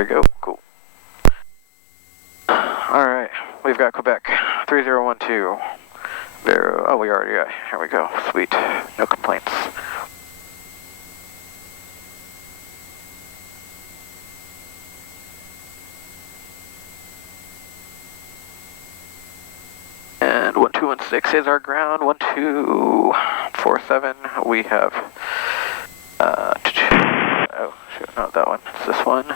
we go. Cool. Alright, we've got Quebec 3012. There, oh, we already got, here we go. Sweet. No complaints. And 1216 is our ground. 1247, we have, oh, shoot, not that one. It's this one,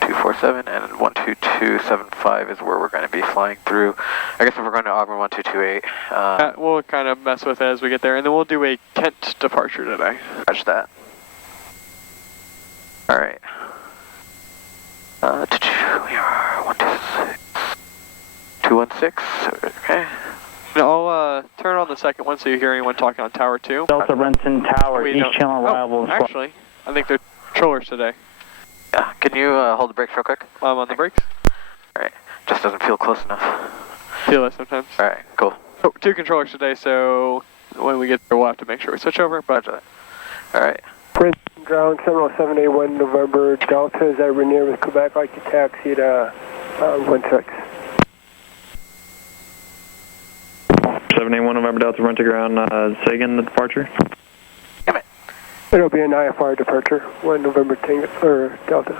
247, and 12275 is where we're going to be flying through. I guess if we're going to Auburn 1228. We'll kind of mess with it as we get there, and then we'll do a Kent departure today. Catch that. Alright. We are 216, okay. And I'll turn on the second one so you hear anyone talking on Tower 2. Delta Renton Tower, East Channel arrival. Oh, actually, I think they're controllers today. Yeah, can you hold the brakes real quick? I'm on the brakes. Alright, just doesn't feel close enough. Feel that sometimes. Alright, cool. Oh, 2 controllers today, so when we get there, we'll have to make sure we switch over. But alright. Prince ground 70781 November Delta, is that Rainier with Quebec? I'd like to taxi to 16. 781 November Delta, run to ground. Say again the departure. Damn it. It'll be an IFR departure, 1 November Delta.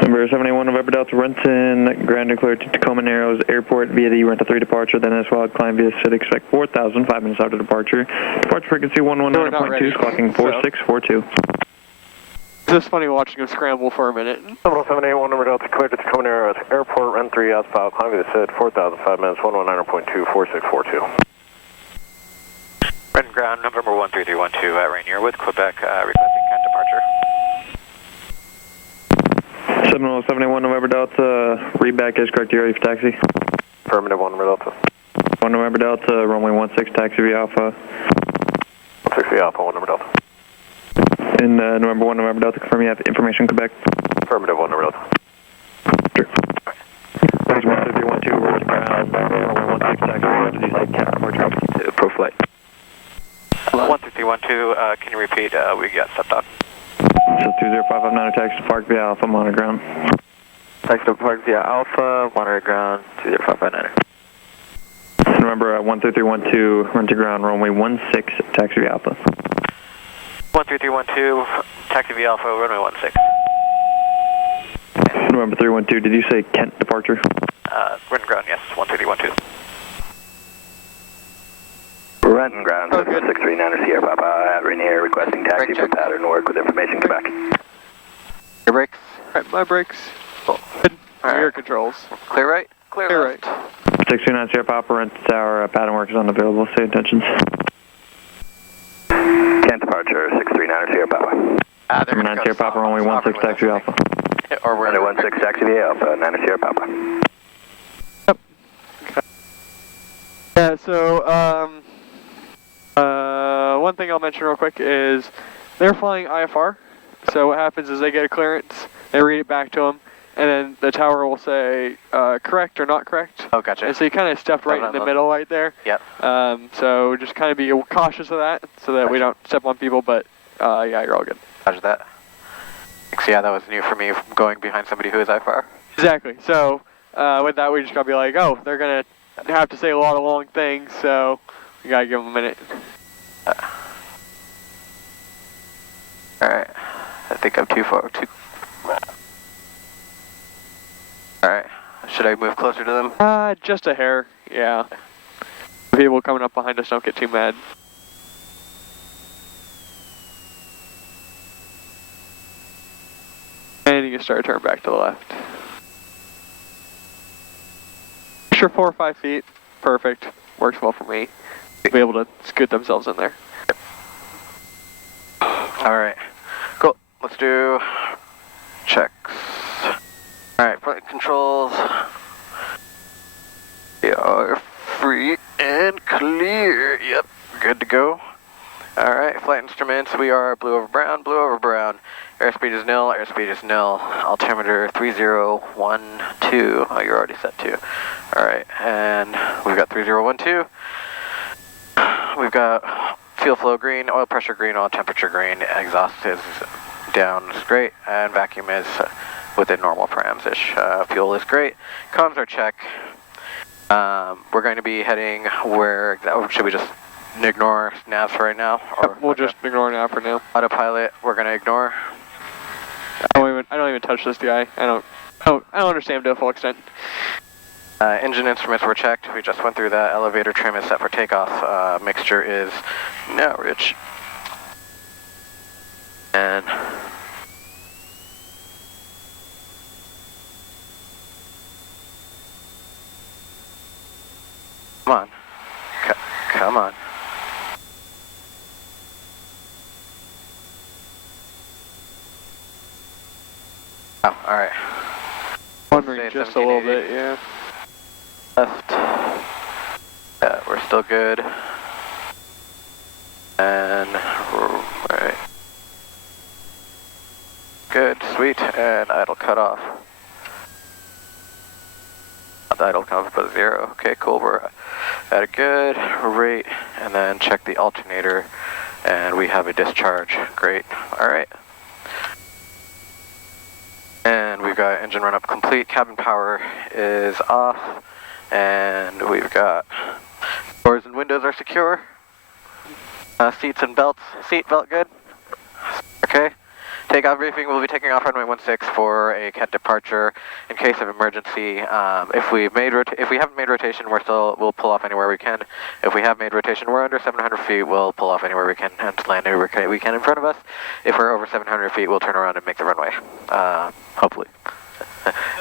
Number 781 November Delta, Renton, ground declared to Tacoma Narrows Airport via the Renton 3 departure, then as well climb via City, expect 4,000, 5 minutes after departure. Departure frequency 119.2, clocking 4642. It's just funny watching them scramble for a minute. 781 November Delta, cleared to Tacoma Narrows Airport, Ren 3 outbound, climb via City, 4,000, 5 minutes, 119.2, 4642. Renton ground, November 13312 at Rainier with Quebec, requesting Kent departure. 781 November Delta, read back as correct, you ready for taxi? Affirmative, 1 November Delta. 1 November Delta, runway 16, taxi via Alpha. 16 via Alpha, 1 November Delta. In November 1 November Delta, confirm you have information Quebec. Affirmative, 1 November Delta. Sure. 13312, roll to ground, runway 16, taxi via Alpha, Kent departure. Pro flight. 13312, can you repeat? We got stepped off. So 20559, taxi to Park via Alpha, monitor ground. Taxi to Park via Alpha, monitor ground, 20559. Remember 13312, run to ground, runway 16, taxi via Alpha. 13312, taxi via Alpha, runway 16. November 312, did you say Kent departure? Renton ground, yes, 13312. Renton ground, 639er Sierra Papa at Rainier, requesting taxi for pattern work with information Quebec. Your brakes? Alright, my brakes. Cool. Rear controls. Clear right? Clear right. 629 Sierra Papa, Renton Tower, pattern work is unavailable, say intentions. Kent departure, 639er Sierra Papa. 9 Sierra Papa, runway 16, taxi via Alpha. Or we're runway 16, taxi via Alpha, 9er Sierra Papa. Yep. Okay. Yeah, so, one thing I'll mention real quick is they're flying IFR, so what happens is they get a clearance, they read it back to them, and then the tower will say correct or not correct. Oh, gotcha. And so you kind of stepped right in the middle right there. Yep. So just kind of be cautious of that so that we don't step on people, but yeah, you're all good. Roger that. So yeah, that was new for me, going behind somebody who is IFR. Exactly. So with that, we just got to be like, oh, they're going to have to say a lot of long things, so we got to give them a minute. Alright, I think I'm too far. Alright, should I move closer to them? Just a hair, yeah. People coming up behind us don't get too mad. And you can start to turn back to the left. Sure, 4 or 5 feet, perfect. Works well for me. Be able to scoot themselves in there. Alright, cool. Let's do checks. Alright, flight controls. We are free and clear. Yep, good to go. Alright, flight instruments. We are blue over brown, blue over brown. Airspeed is nil, airspeed is nil. Altimeter 3012. Oh, you're already set to. Alright, and we've got 3012. We've got fuel flow green, oil pressure green, oil temperature green, exhaust is down is great, and vacuum is within normal params-ish. Fuel is great. Comms are check. We're going to be heading where, or should we just ignore nav for right now? Or we'll just ignore nav for now. Autopilot, we're going to ignore. I don't even touch this guy. I don't understand to a full extent. Engine instruments were checked. We just went through that. Elevator trim is set for takeoff. Mixture is now rich. And come on. Come on. Oh, alright. Wondering just a little bit, yeah. Left. Yeah, we're still good. And right. Good, sweet, and idle cut off. Idle comes but 0. Okay, cool. We're at a good rate, and then check the alternator, and we have a discharge. Great. All right. And we've got engine run up complete. Cabin power is off, and we've got doors and windows are secure. Seats and belts. Seat belt good. Okay. Takeoff briefing. We'll be taking off runway 16 for a KRNT departure. In case of emergency, if we haven't made rotation, we'll pull off anywhere we can. If we have made rotation, we're under 700 feet. We'll pull off anywhere we can and land anywhere we can in front of us. If we're over 700 feet, we'll turn around and make the runway. Hopefully.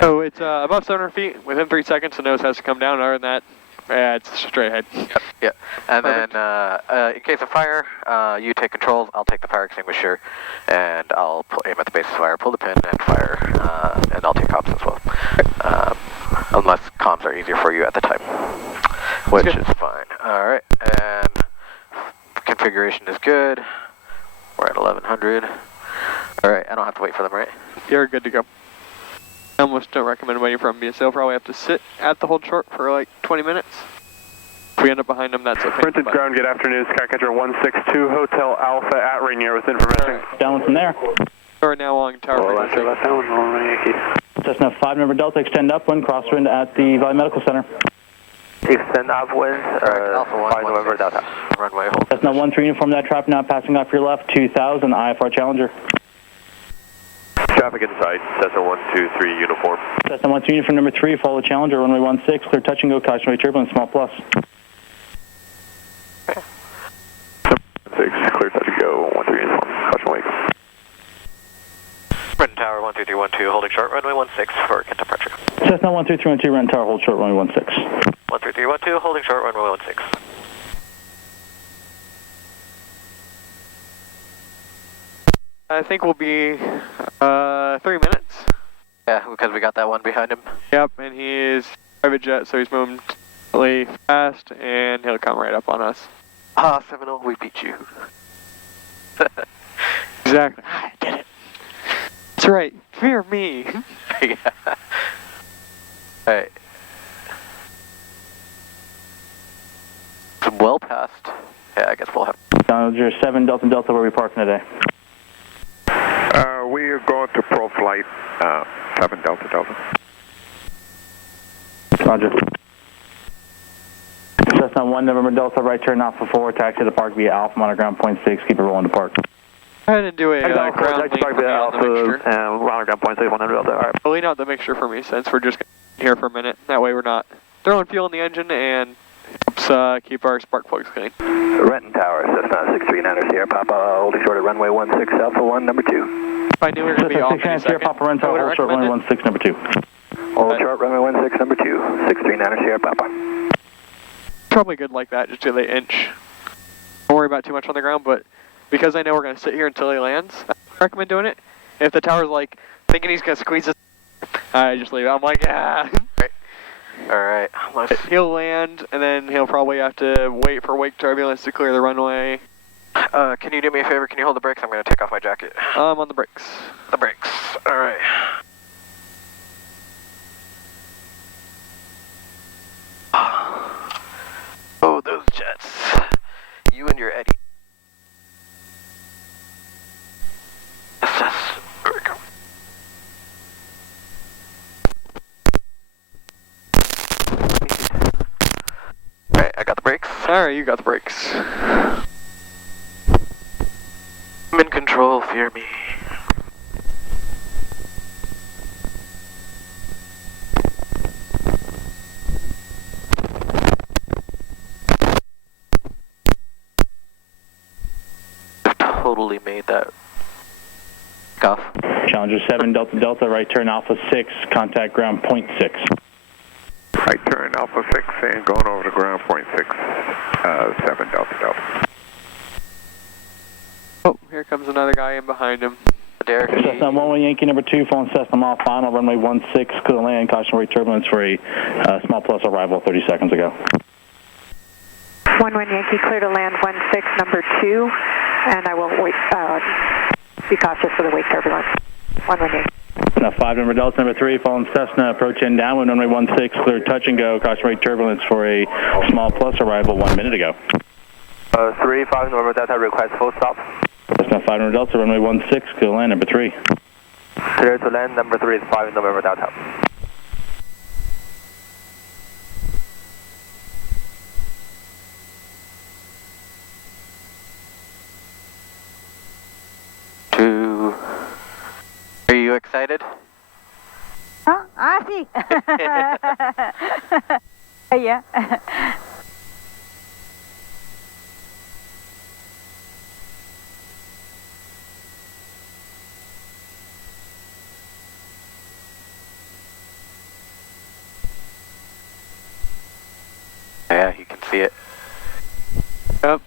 So it's above 700 feet. Within 3 seconds, the nose has to come down. Other than that, yeah, it's straight ahead. Yep. And Perfect. then, in case of fire, you take controls. I'll take the fire extinguisher, and I'll aim at the base of fire, pull the pin, and fire. And I'll take comms as well. Unless comms are easier for you at the time, which is fine. All right. And configuration is good. We're at 1100. All right. I don't have to wait for them, right? You're good to go. I almost don't recommend waiting for them because they'll probably have to sit at the hold short for like 20 minutes. If we end up behind them, that's okay. Printed ground, good afternoon. Skycatcher 162, Hotel Alpha at Rainier with information. Right. Down from there. We're now on tower frequency. Cessna 5 number Delta, extend upwind, crosswind at the Valley Medical Center. Extend upwind, Alpha 1, November Delta. Runway hold. Cessna 1-3 uniform, that traffic now passing off your left, 2000, IFR Challenger. Traffic inside, Cessna 123 uniform. Cessna 1-2 uniform number 3, follow Challenger, runway 16, clear touch and go, cautionary turbulence, small plus. 6, clear touch and go, 13 uniform, caution wake. Renton Tower 13312, holding short, runway 16 for KRNT departure. Cessna 13312, Renton Tower, hold short, runway 16. 13312, holding short, runway 16. I think we'll be 3 minutes. Yeah, because we got that one behind him. Yep, and he is private jet, so he's moving really fast, and he'll come right up on us. Ah, Seminole, we beat you. Exactly. I did it. That's right. Fear me. Yeah. Alright. It's well past. Yeah, I guess we'll have. Challenger 7 Delta Delta, where are we parking today? We are going to Pro Flight 7 Delta Delta. Roger. Cessna 1 November Delta, right turn Alpha 4, taxi to park via Alpha, on ground point 6, keep it rolling to park. Go ahead and do a ground link for me on the mixture. And ground point 6, 100 Delta. All right. Lean out the mixture for me since we're just here for a minute. That way we're not throwing fuel in the engine and helps keep our spark plugs clean. Renton Tower, Cessna 639er Sierra Papa, holding short at runway 16, Alpha 1, number 2. If I knew we were going to be off in a Sierra second, Papa, Renton Tower, hold short, runway 16, number 2. Hold short, runway 16, number 2, 639er Sierra Papa. probably good like that, just to the inch. Don't worry about too much on the ground, but because I know we're going to sit here until he lands, I recommend doing it. If the tower's like thinking he's going to squeeze us, I just leave it. I'm like, ah. Alright. He'll land, and then he'll probably have to wait for wake turbulence to clear the runway. Can you do me a favor? Can you hold the brakes? I'm going to take off my jacket. On the brakes. The brakes. Alright. Oh, those jets. You and your Eddie. Yes, yes. Alright, you got the brakes. I'm in control, fear me. Totally made that off. Challenger 7 Delta Delta, right turn Alpha 6, contact ground point 6. Right turn Alpha 6 and going over to ground point 6, 7 Delta Delta. Oh, here comes another guy in behind him. Derek. Cessna 11 Yankee number 2, phone Cessna Mile final, runway 16, clear land, cautionary turbulence for a small plus arrival 30 seconds ago. 11 Yankee, clear to land 16, number 2, and I will wait, be cautious for the wake turbulence. 11 Yankee. Now 5 number Delta number 3, phone Cessna, approach in downwind, runway 16, clear touch and go, cautionary turbulence for a small plus arrival 1 minute ago. 3, 5 November Delta, request full stop. Cessna 5 number Delta, runway 16, clear land number 3. Clear to land, number 3 is 5 November Delta. Are you excited? Huh? Ah, sí. Yeah. Yeah, you can see it. Yep.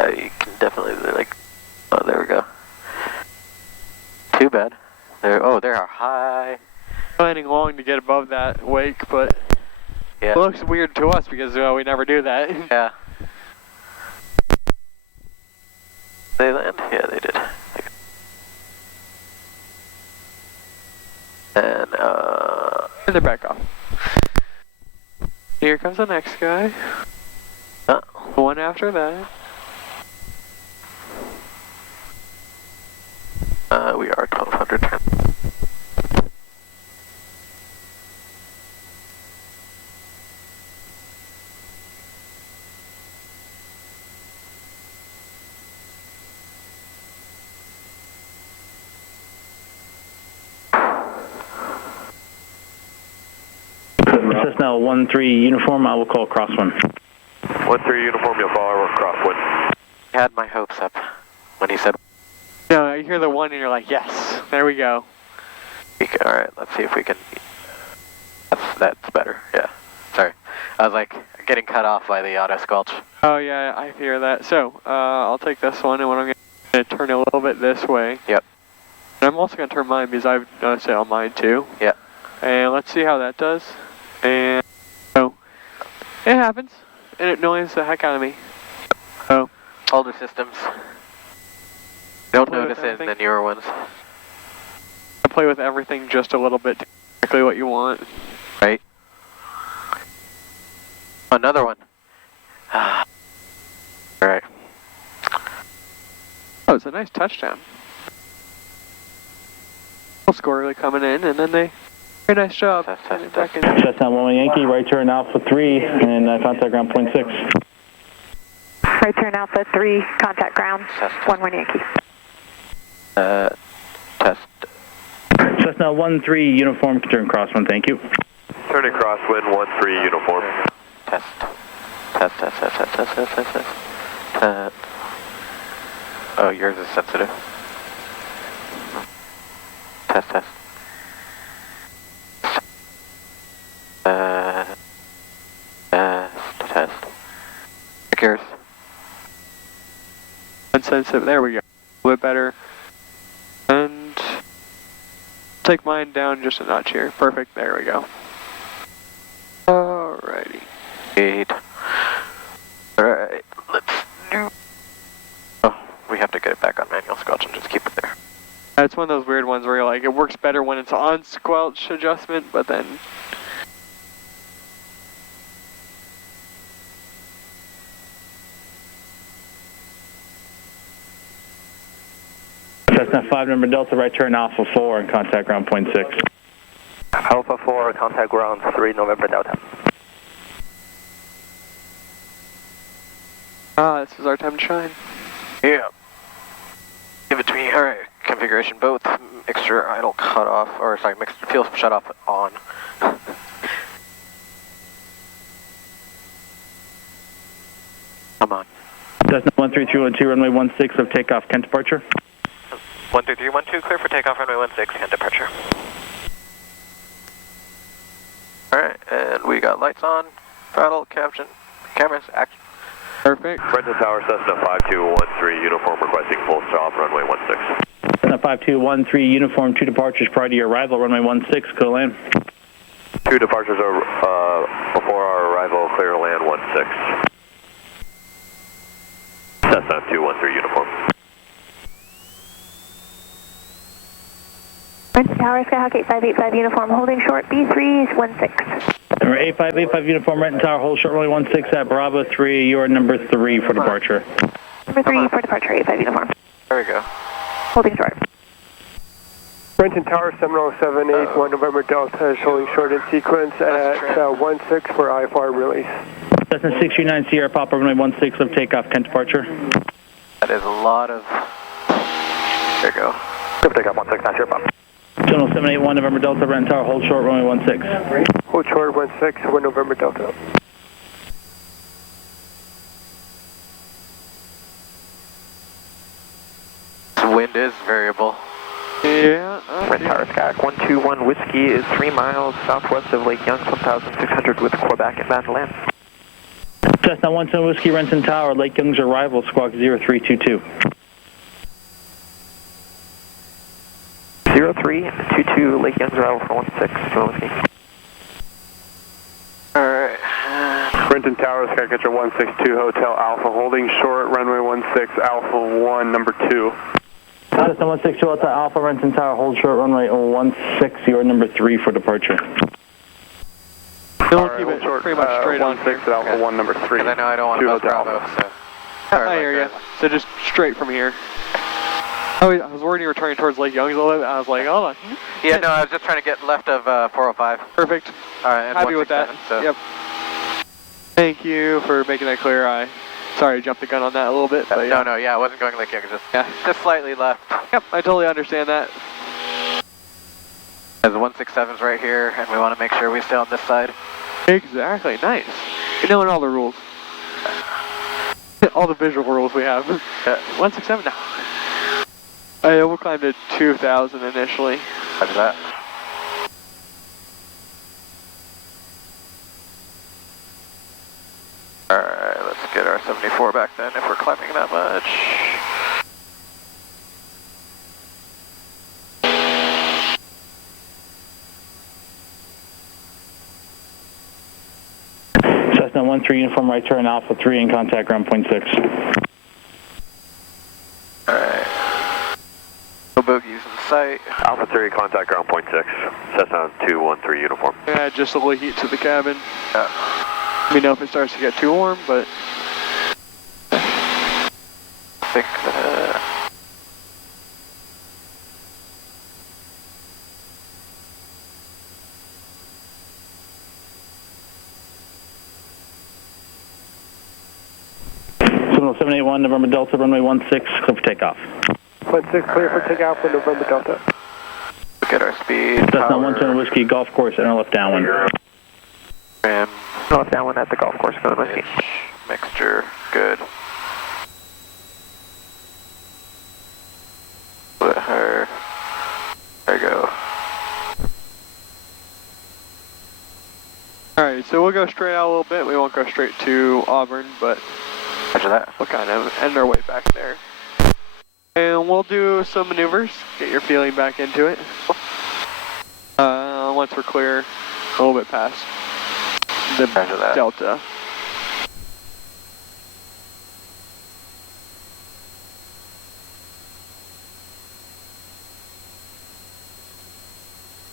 You can definitely, oh, there we go. Too bad. They are high. Planning long to get above that wake, but Yeah. it looks weird to us because we never do that. Yeah. They land? Yeah, they did. And they're back off. Here comes the next guy. One after that. We are 1200. Cessna 13 uniform, I will call crosswind. 13 uniform, you'll follow crosswind. I had my hopes up when he said. No, you hear the one and you're like, yes, there we go. Alright, let's see if we can. That's better, yeah. Sorry. I was like getting cut off by the auto squelch. Oh yeah, I hear that. So, I'll take this one and what I'm going to turn a little bit this way. Yep. And I'm also going to turn mine because I've noticed it on mine too. Yep. And let's see how that does. And so, it happens. And it annoys the heck out of me. So, Older systems. Don't play with notice it in everything. the newer ones. I play with everything just a little bit, exactly what you want. Right? Another one. Alright. Oh, it's a nice touchdown. Score really coming in, and then they very nice job. Back in. Cessna 11 Yankee, right turn Alpha 3, and contact ground point 6. Right turn Alpha 3, contact ground, 11 Yankee. Test. Cessna 13 uniform, turn crosswind, thank you. Turning crosswind, 13 uniform. Test. Oh, yours is sensitive. Test. Test. Check yours. Unsensitive, there we go. A little bit better. And take mine down just a notch here. Perfect, there we go. Alrighty. Eight. Alright, let's do. Oh, we have to get it back on manual squelch and just keep it there. It's one of those weird ones where you're like, it works better when it's on squelch adjustment, but then. Cessna 5 number Delta, right turn Alpha 4, and contact ground point 6. Alpha 4, contact ground 3 November Delta. Ah, this is our time to shine. Yeah. Give it to me. Alright, configuration both. Mixture idle cutoff, or sorry, mixture fuel shut off on. Come on. Cessna 13312, runway 16 of takeoff, Kent departure. 13312, clear for takeoff, runway 16, Kent departure. Alright, and we got lights on, throttle, caption, cameras, action. Perfect. Brenton Tower, Cessna 5213, uniform requesting full stop, runway 16. Cessna 5213, uniform 2 departures prior to your arrival, runway 16, clear land. 2 departures are before our arrival, clear to land 16. Cessna 213, uniform. Brenton Tower, Skyhawk 8585, uniform, holding short, B3 is 16. Number 8585, uniform, Renton Tower, hold short, runway 16 at Bravo 3, you are number 3 for departure. Number 3 for departure, 85 uniform. There we go. Holding short. Brenton Tower, Seminole 781 November Delta is holding short in sequence at 16 for IFR release. Cessna 639 Sierra Papa, runway 16 of takeoff, Kent departure. That is a lot of... There you go. Clear for takeoff, 16, Sierra Papa. Seminole 781 November Delta, Renton Tower, hold short, runway 16. Hold short 16 for November Delta. The wind is variable. Yeah. Brenton Tower, Skyhawk 121 Whiskey is 3 miles southwest of Lake Young, 1,600 with Quebec inbound to land. Cessna 17 Whiskey, Renton Tower, Lake Young's arrival, squawk 0322. 0322 Lake Young's arrival for 16, Whiskey. Alright. Brenton Tower, Skycatcher 162 Hotel Alpha, holding short, runway 16, Alpha 1, number 2. Cessna 162 Hotel Alpha, Renton Tower, hold short, runway 16, you are number 3 for departure. We'll keep it pretty much straight on. 16 at Alpha 1, number 3. Because I know I don't want to bust Bravo, so... I hear you. So just straight from here. Oh, I was worried you were turning towards Lake Young's a little bit. I was like, hold on. Yeah, no, I was just trying to get left of 405. Perfect. Alright, and Happy with that. So. Yep. Thank you for making that clear. Sorry, I jumped the gun on that a little bit. But yeah. No, yeah, I wasn't going Lake Young, just slightly left. Yep, I totally understand that. There's the 167's right here, and we want to make sure we stay on this side. Exactly, nice. You're knowing all the rules. All the visual rules we have. 167 now. We'll climb to 2,000 initially. Roger that. Alright, let's get our 74 back then if we're climbing that much. Cessna 13 uniform right turn Alpha 3 in contact ground point 6. Alright. No bogeys in sight. Alpha 3, contact ground point 6. Cessna 213 uniform. Yeah, just a little heat to the cabin. Yeah. Let me know if it starts to get too warm, but... I think Seminole 781 November Delta, runway 16, clear for takeoff. 16 clear for takeoff for November Delta. look at our speed. Cessna 110 Whiskey, golf course, enter left downwind. Ram. North downwind at the golf course, going Whiskey. Mixture, good. Let her. There you go. Alright, so we'll go straight out a little bit. We won't go straight to Auburn, but Roger that. we'll kind of end our way back there. And we'll do some maneuvers, get your feeling back into it. Once we're clear, a little bit past the Delta.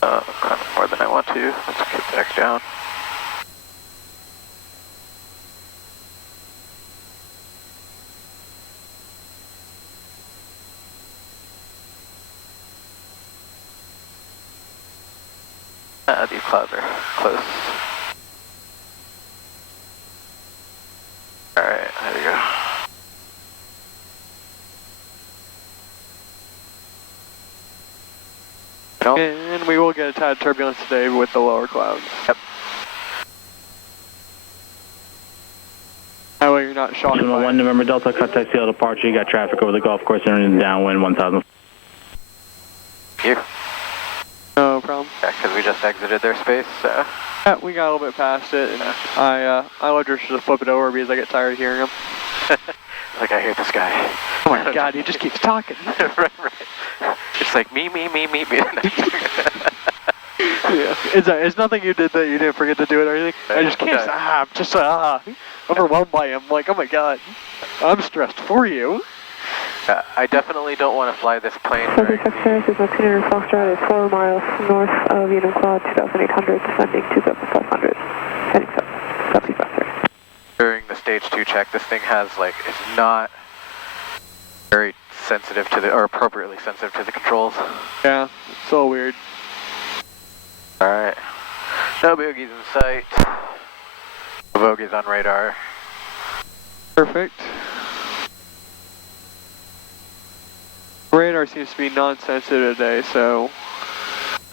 Kind of more than I want to. Let's get back down. These clouds are close. Alright, there you go. Nope. And we will get a tad turbulence today with the lower clouds. Yep. That way you're not shocked by 1 November Delta, contact CL departure. You got traffic over the Gulf Course entering downwind 1000. Here. No problem. Yeah, because we just exited their space, so. Yeah, we got a little bit past it, and I let her just flip it over because I get tired of hearing him. Like, I hate this guy. Oh my god, he just keeps talking. Right. It's like me. Yeah. It's nothing you did that you didn't forget to do it or anything. I just can't. I'm just overwhelmed by him. Like, oh my god, I'm stressed for you. I definitely don't want to fly this plane. This is Lieutenant Foxtrot is 4 miles north of Enumclaw, 2,800, descending 2,500, heading southeast. During the stage 2 check, this thing has, like, it's not very sensitive to the, or appropriately sensitive to the controls. Yeah, it's all weird. Alright. No bogeys in sight. No bogeys on radar. Perfect. Radar seems to be non-sensitive today, so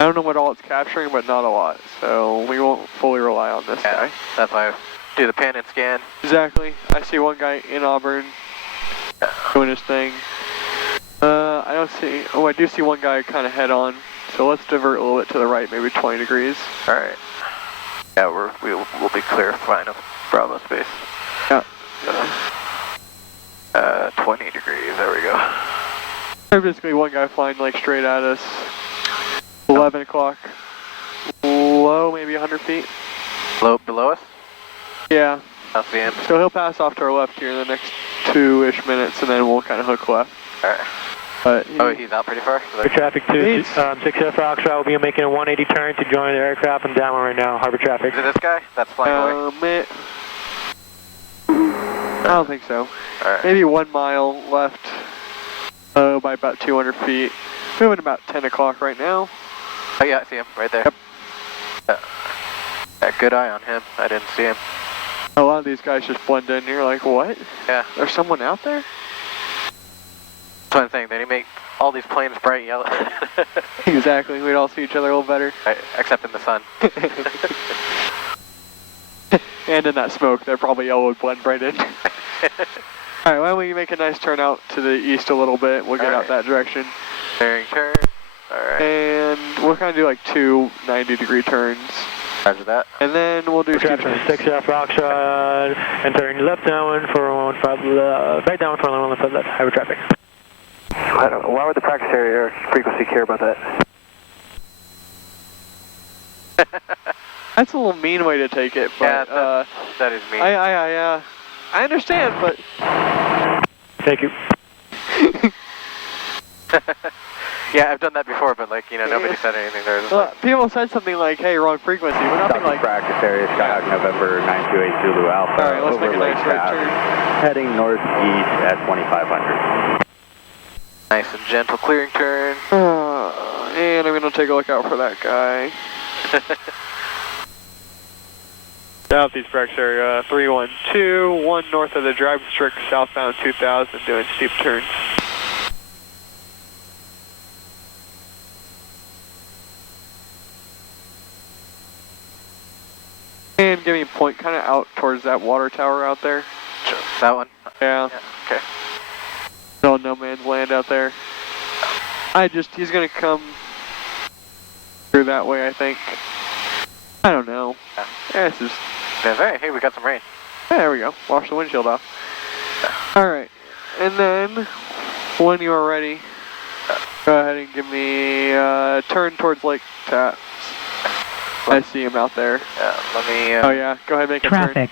I don't know what all it's capturing, but not a lot. So we won't fully rely on this guy. That's why I do the pan and scan. Exactly. I see one guy in Auburn doing his thing. I don't see. Oh, I do see one guy kind of head on. So let's divert a little bit to the right, maybe 20 degrees. All right. Yeah, we'll be clear flying of Bravo space. Yeah. 20 degrees. There we go. There's basically one guy flying like straight at us. 11 o'clock. Low, maybe 100 feet. Below us? Yeah. I'll see him. So he'll pass off to our left here in the next 2-ish minutes, and then we'll kind of hook left. All right. But he's out pretty far? Harbor traffic to 6F Foxtrot will be making a 180 turn to join the aircraft and downwind right now. Harbor traffic. Is it this guy? That's flying away? I don't think so. All right. Maybe 1 mile left. By about 200 feet. Moving about 10 o'clock right now. Oh yeah, I see him right there. Yep. Good eye on him. I didn't see him. A lot of these guys just blend in. You're like, what? Yeah. There's someone out there? That's what I'm saying. They make all these planes bright yellow. Exactly. We'd all see each other a little better. Right, except in the sun. And in that smoke, they're probably yellow would blend right in. Alright, why don't we make a nice turn out to the east a little bit. We'll get out that direction. Bearing turn. Alright. And we'll kind of do like 2 90-degree turns. Roger that. And then we'll do traffic 6F Foxtrot, entering left downwind for 15 left, right downwind for 15 left, highway traffic. Why would the practice area frequency care about that? That's a little mean way to take it, but yeah, that is mean. I understand, but thank you. Yeah, I've done that before, but like, nobody said anything. People said something like, "Hey, wrong frequency," but nothing like. Practice area, Skyhawk November 928 Zulu Alpha. All right, let's make a nice right turn. Heading northeast at 2500. Nice and gentle clearing turn. And I'm gonna take a look out for that guy. Southeast practice area 312, 1 north of the drive strict, southbound 2000, doing steep turns. And give me a point kind of out towards that water tower out there. That one? Yeah. Okay. No man's land out there. He's gonna come through that way, I think. I don't know. Yeah, this is... Hey, we got some rain. Yeah, there we go. Wash the windshield off. Alright. And then, when you are ready, go ahead and give me a turn towards Lake Taps. I see him out there. Yeah, let me... Oh yeah, go ahead and make a turn.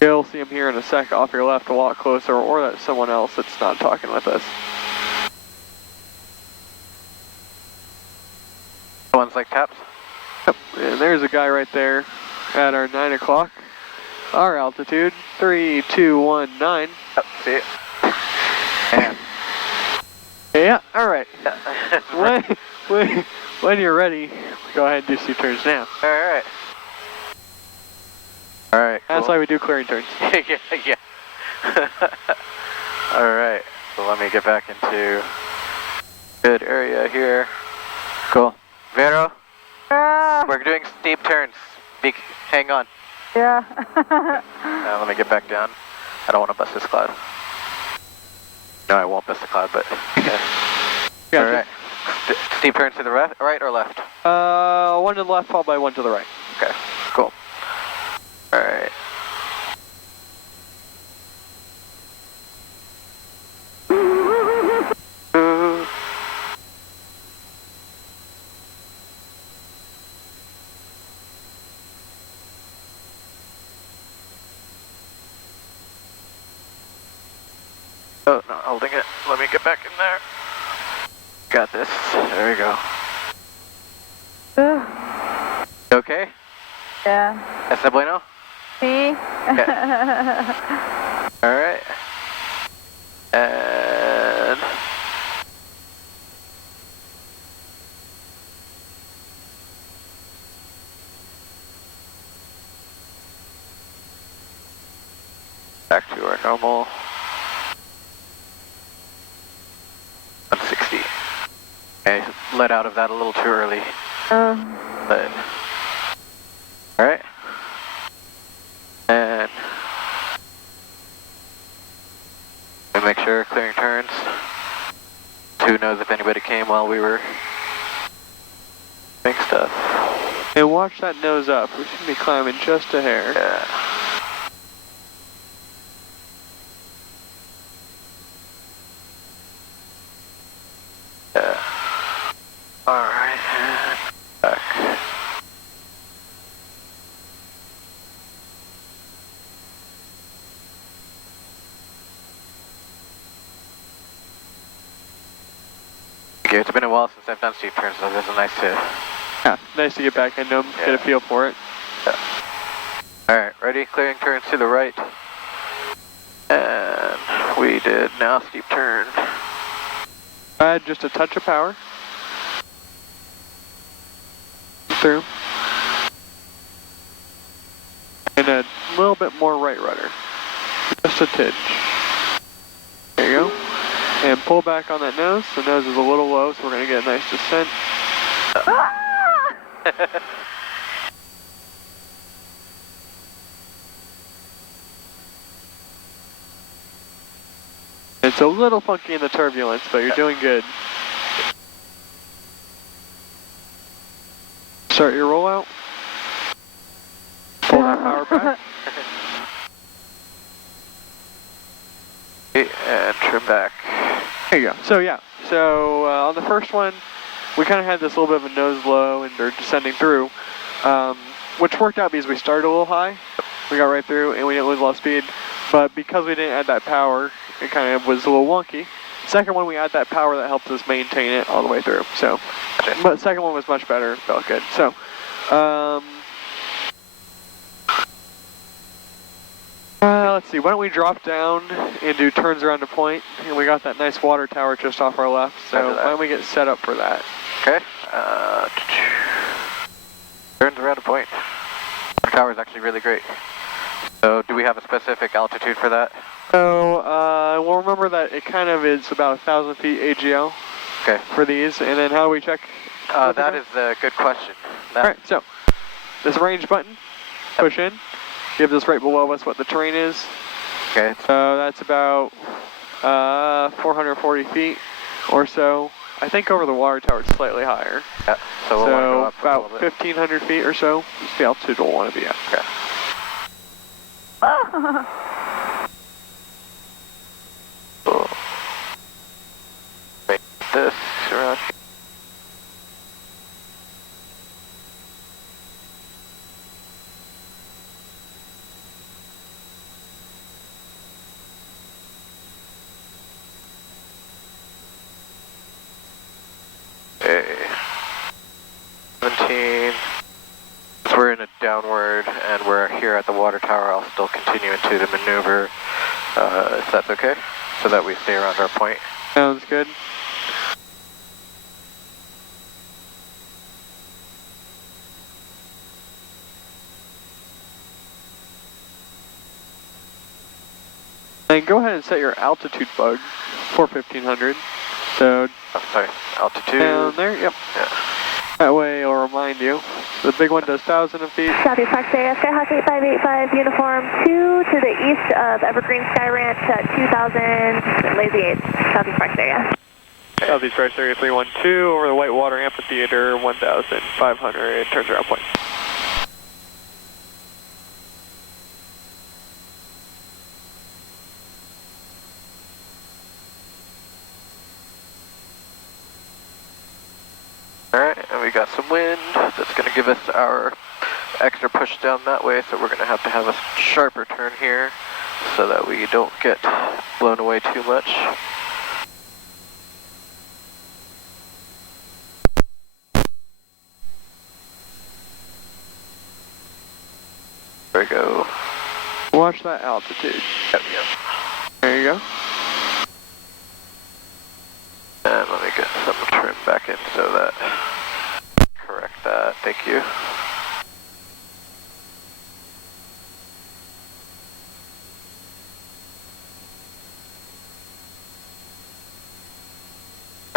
You'll see him here in a sec off your left, a lot closer, or that's someone else that's not talking with us. One's like taps? Yep, and there's a guy right there at our 9 o'clock. Our altitude, 3219. Yep, see it. Man. Yeah, alright. When you're ready, go ahead and do steep turns now. Alright. Alright, That's why we do clearing turns. yeah. Alright, so let me get back into Good area here. Cool. Vero, we're doing steep turns. Hang on. Yeah. Let me get back down. I don't want to bust this cloud. No, I won't bust the cloud, but okay. Gotcha. All right. Steep turns to the right or left? One to the left, followed by one to the right. Okay, cool. All right. Oh, not holding it. Let me get back in there. Got this. There we go. Okay? Yeah. ¿Está bueno? Sí. Okay. All right. And back to our normal 160. I let out of that a little too early. But all right. And we make sure clearing turns. Who knows if anybody came while we were doing stuff. And watch that nose up. We should be climbing just a hair. Yeah. Yeah. All right. Back. Okay, it's been a while since I've done steep turns, so this is nice to... Yeah, nice to get back into them, get a feel for it. Yeah. Alright, ready? Clearing turns to the right. And we did now steep turn. Add just a touch of power. Through. And a little bit more right rudder. Just a tidge. There you go. And pull back on that nose. The nose is a little low, so we're going to get a nice descent. It's a little funky in the turbulence, but you're doing good. Start your rollout. Pull that power back. And trim back. There you go. So on the first one, we kind of had this little bit of a nose low and they're descending through, which worked out because we started a little high. We got right through and we didn't lose a lot of speed. But because we didn't add that power, it kind of was a little wonky. Second one, we add that power that helps us maintain it all the way through. So, but the second one was much better, felt good. So, let's see, why don't we drop down and do turns around the point, and we got that nice water tower just off our left, so why don't we get set up for that? Okay. Turns around a point. The tower is actually really great. So do we have a specific altitude for that? So, we'll remember that it kind of is about 1,000 feet AGL for these, and then how do we check? That is a good question. Alright, so, this range button, push in, gives us right below us what the terrain is. Okay. So that's about 440 feet or so. I think over the water tower it's slightly higher. Yeah, so we'll want to go up about a little bit. 1,500 feet or so is the altitude we'll want to be at. Okay. Cool. Make this around here. Okay. 17. Since we're in a downward and we're here at the water tower, I'll still continue into the maneuver, if that's okay, so that we stay around our point. Sounds good. And go ahead and set your altitude bug for 1,500. So, oh, sorry, altitude. down there, yep. Yeah. That way it'll remind you. The big one does 1,000 feet. Southeast Fox area, Skyhawk 8585, uniform 2 to the east of Evergreen Sky Ranch at 2000, Lazy 8, Southeast Fox area. Southeast Fox area 312 over the Whitewater Amphitheater, 1,500, turns around point. Alright, and we got some wind. That's going to give us our extra push down that way, so we're going to have a sharper turn here so that we don't get blown away too much. There we go. Watch that altitude. Yep. There you go. And let me get some trim back in so that, correct that, thank you.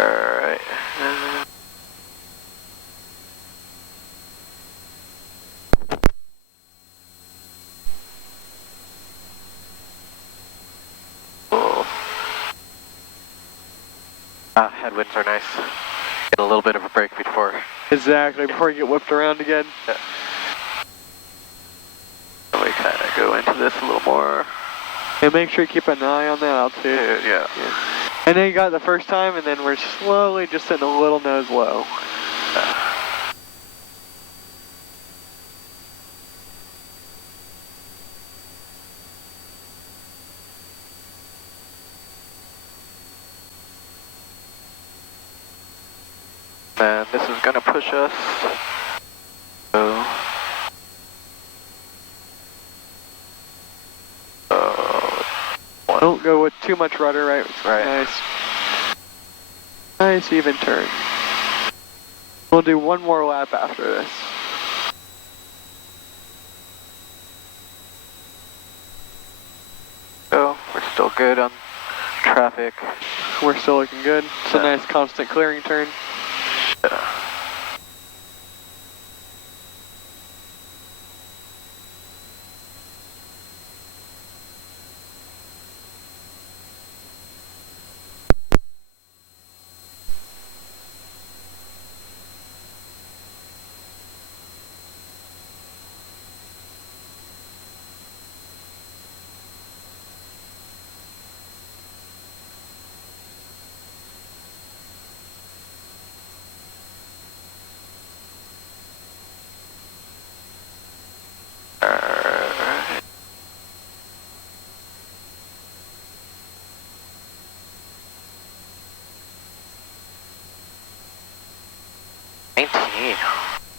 Alright. Headwinds are nice. Get a little bit of a break before. Exactly, before you get whipped around again. Yeah. So we kind of go into this a little more. And make sure you keep an eye on that altitude. Yeah. And then you got it the first time, and then we're slowly just sitting a little nose low. And this is going to push us. Don't go with too much rudder, right? Right. Nice even turn. We'll do one more lap after this. So we're still good on traffic. We're still looking good. It's a nice constant clearing turn.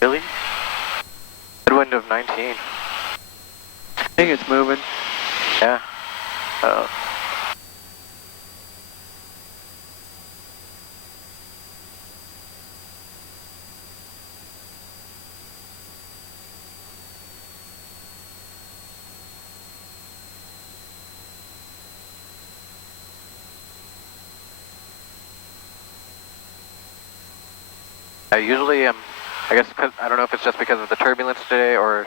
Really? Headwind of 19. I think it's moving. Yeah. I usually am, I guess, I don't know if it's just because of the turbulence today or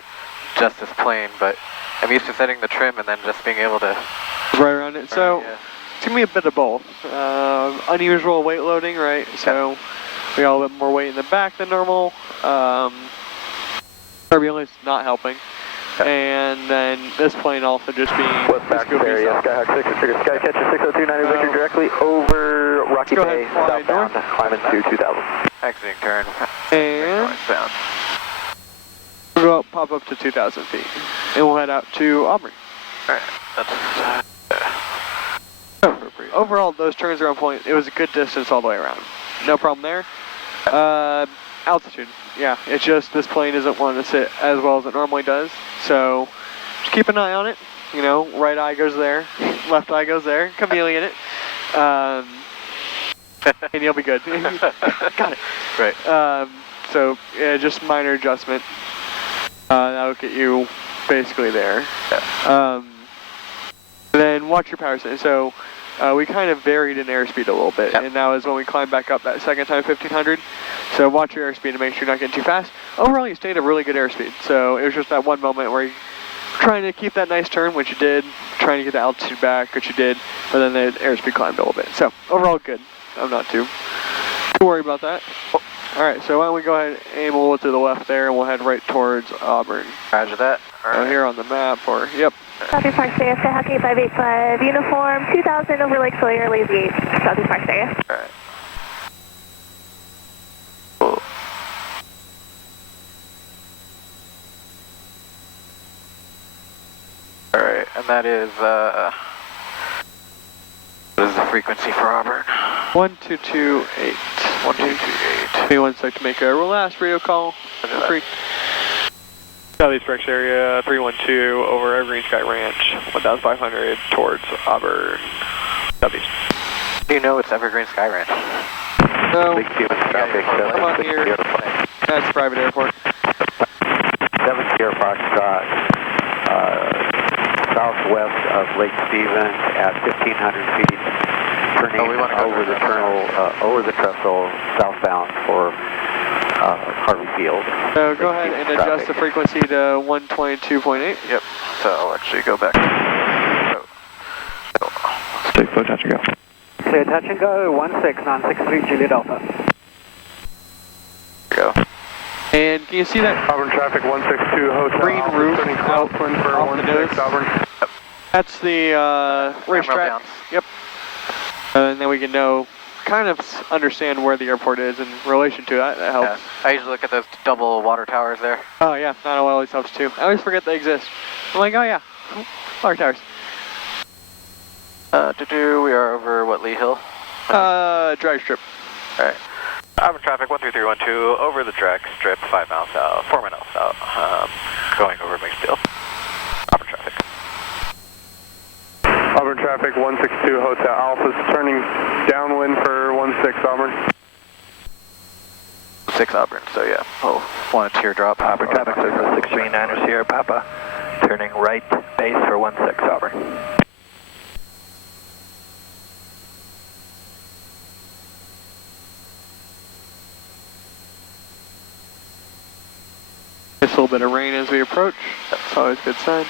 just this plane, but I'm used to setting the trim and then just being able to... Right around it. So, it's going to be a bit of both. Unusual weight loading, right? So, we got a little bit more weight in the back than normal. Turbulence not helping. And then this plane also just being... West back area, Skyhawk 6, Skycatcher 6029, Victor directly over Rocky Bay, southbound, climbing to 2000. Exiting turn. And we'll go up, pop up to 2,000 feet. And we'll head out to Auburn. Alright, overall, those turns are on point. It was a good distance all the way around. No problem there. Altitude. Yeah, it's just this plane isn't wanting to sit as well as it normally does. So just keep an eye on it. You know, right eye goes there, left eye goes there, chameleon it. And you'll be good. Got it. Right. So yeah, just minor adjustment. That'll get you basically there. Then watch your power setting. So we kind of varied in airspeed a little bit, Yep. and that was when we climbed back up that second time 1500. So watch your airspeed to make sure you're not getting too fast. Overall, you stayed at really good airspeed. So it was just that one moment where you trying to keep that nice turn, which you did, trying to get the altitude back, which you did, but then the airspeed climbed a little bit. So overall, good. I'm not too worried about that. All right, so why don't we go ahead and aim a little to the left there, and we'll head right towards Auburn. Roger that. All right. Here on the map, or, yep. Southeast Park Area, Husky 585, uniform 2000 over Lake Sawyer, Lazy 8, Southeast Park Area. All right. Cool. All right, and that is, what is the frequency for Auburn? 1228. 1228. Anyone like to make a last radio call? Free. Southeast Rex area 312 over Evergreen Sky Ranch, 1,500 towards Auburn, southeast. Do you know it's Evergreen Sky Ranch? No. Big human traffic. Come on here. That's private airport. 7 Sierra Foxtrot, southwest of Lake Stevens at 1,500 feet, turning over the trestle southbound for Harvey Field. So go ahead and adjust the frequency to 122.8. Yep. So I'll actually go back. Take flow, touch and go. Clear touch and go, 16963 Juliet Alpha. Go. And can you see that Auburn traffic 162 Hotel green Alpha, roof turning out crosswind for off the 16 nose? Auburn. That's the racetrack. Downs. Yep. And then we can know, kind of understand where the airport is in relation to that. That helps. Yeah. I usually look at those double water towers there. Oh yeah, that always helps too. I always forget they exist. I'm like, oh yeah, water towers. We are over what, Lee Hill? Drag strip. All right. Auburn traffic 13312 over the drag strip, 5 miles south, 4 miles south, going over Mixfield. Auburn traffic. Auburn traffic 162 Hotel Alpha, turning downwind for 16 Auburn. 6 Auburn, so yeah. Oh, want a teardrop. Auburn traffic, so 639er Sierra Papa, turning right base for 16 Auburn. Just a little bit of rain as we approach. That's always a good sign.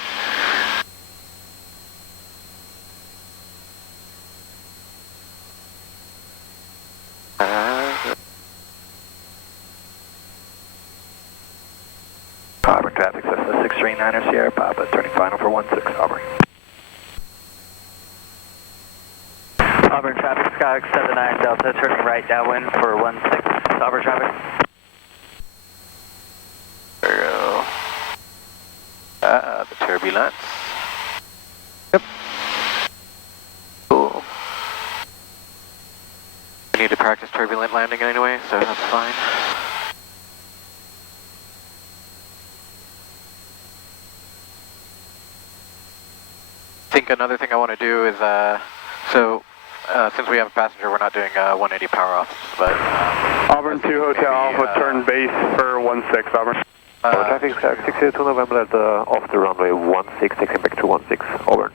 Auburn traffic, so 639er Sierra Papa, turning final for 16 Auburn. Auburn traffic, Sky 79 Delta, turning right downwind for 16 Auburn traffic. There we go. The turbulence. Yep. Cool. We need to practice turbulent landing anyway, so that's fine. I think another thing I want to do is, since we have a passenger, we're not doing 180 power offs, but... Auburn 2 Hotel Alpha, turn base for 16 Auburn. Traffic 602 November at off the runway 16, taking back to 16 Auburn.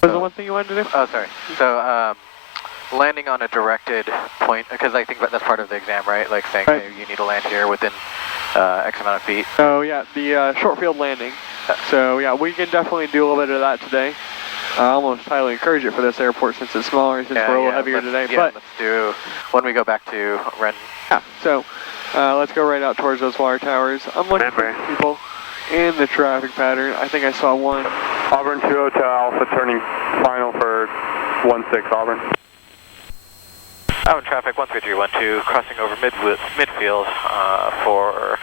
What was the one thing you wanted to do? Oh, sorry. So, landing on a directed point, because I think that's part of the exam, right? Like saying, right. Hey, you need to land here within X amount of feet. Oh yeah, the short field landing. So yeah, we can definitely do a little bit of that today. I almost highly encourage it for this airport since it's smaller, since we're a little heavier today. Yeah, but let's do, when we go back to Ren. Yeah, so let's go right out towards those water towers. I'm looking for people in the traffic pattern. I think I saw one. Auburn 2 Hotel Alpha, turning final for 16 Auburn. Auburn traffic 13312, crossing over midfield for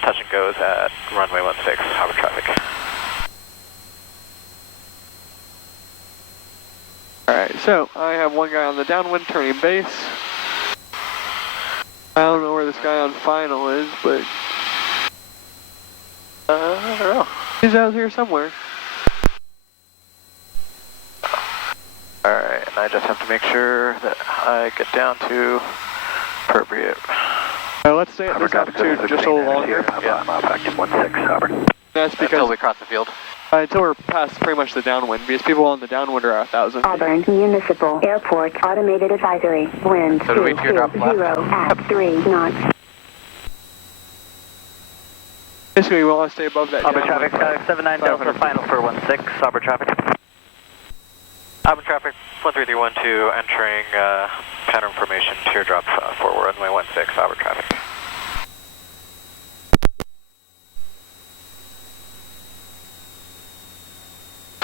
touch and goes at runway 16, Auburn traffic. Alright, so I have one guy on the downwind turning base. I don't know where this guy on final is, but I don't know. He's out here somewhere. Alright, and I just have to make sure that I get down to appropriate. Let's stay at this altitude just a little longer. Yeah. Back to 16 Auburn. That's because until we cross the field. Until we're past pretty much the downwind, because people on the downwind are 1,000. Auburn Municipal Airport Automated Advisory. Wind So do we teardrop 220 left? at 3 knots. Basically, we want to stay above that Auburn downwind. traffic, 79 Delta, final for 16, Auburn traffic. Auburn traffic, 13312, entering pattern formation, teardrop for runway 16, Auburn traffic.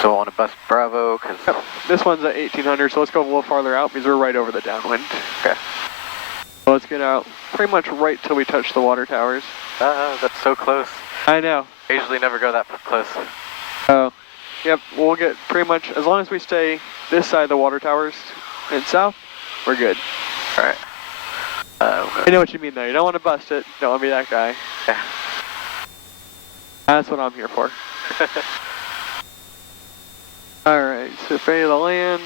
So I want to bust Bravo, because... Yep. This one's at 1,800, so let's go a little farther out, because we're right over the downwind. Okay. So let's get out pretty much right till we touch the water towers. That's so close. I know. I usually never go that close. Oh. Yep, we'll get pretty much, as long as we stay this side of the water towers and south, we're good. Alright. I know what you mean though, you don't want to bust it, don't want to be that guy. Yeah. That's what I'm here for. Alright, survey the land.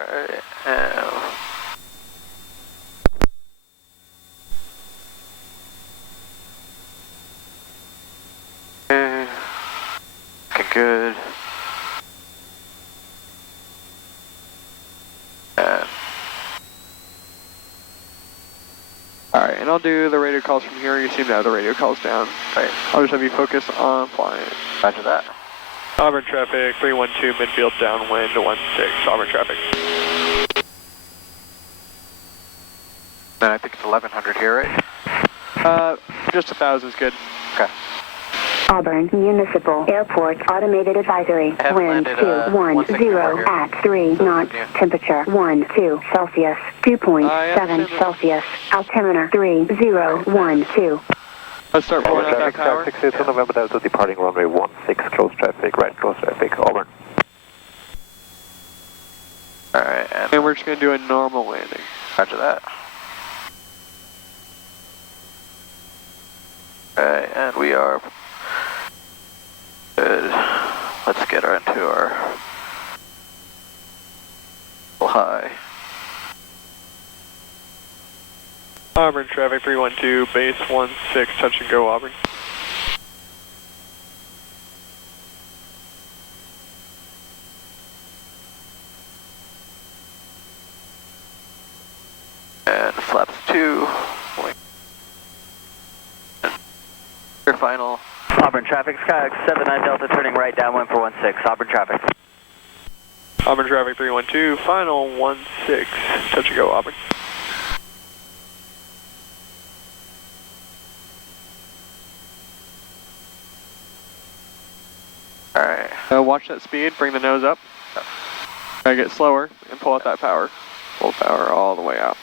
Alright, okay. Looking good. Alright, and I'll do the radio calls from here. You seem to have the radio calls down. Right. I'll just have you focus on flying. Roger that. Auburn traffic, 312, midfield downwind, 16, Auburn traffic. Then I think it's 1,100 here, right? Just 1,000 is good. Okay. Auburn Municipal Airport Automated Advisory. Wind 210 at 3 knots. Temperature 12 Celsius. 2.7 Celsius. Altimeter 3012. Let's start pulling out that power. 68 November Delta, departing runway 16, close traffic, right close traffic, Auburn. Alright, And we're just going to do a normal landing. roger that. Alright, and we are good. Let's get into our high. Auburn traffic, 312, base 16, touch and go, Auburn. And flaps 2. Your final. Auburn traffic, Skyx 79 Delta, turning right downwind for 16, Auburn traffic. Auburn traffic, 312, final 16, touch and go, Auburn. Alright. Watch that speed, bring the nose up. Try to get slower and pull out that power. Pull power all the way out.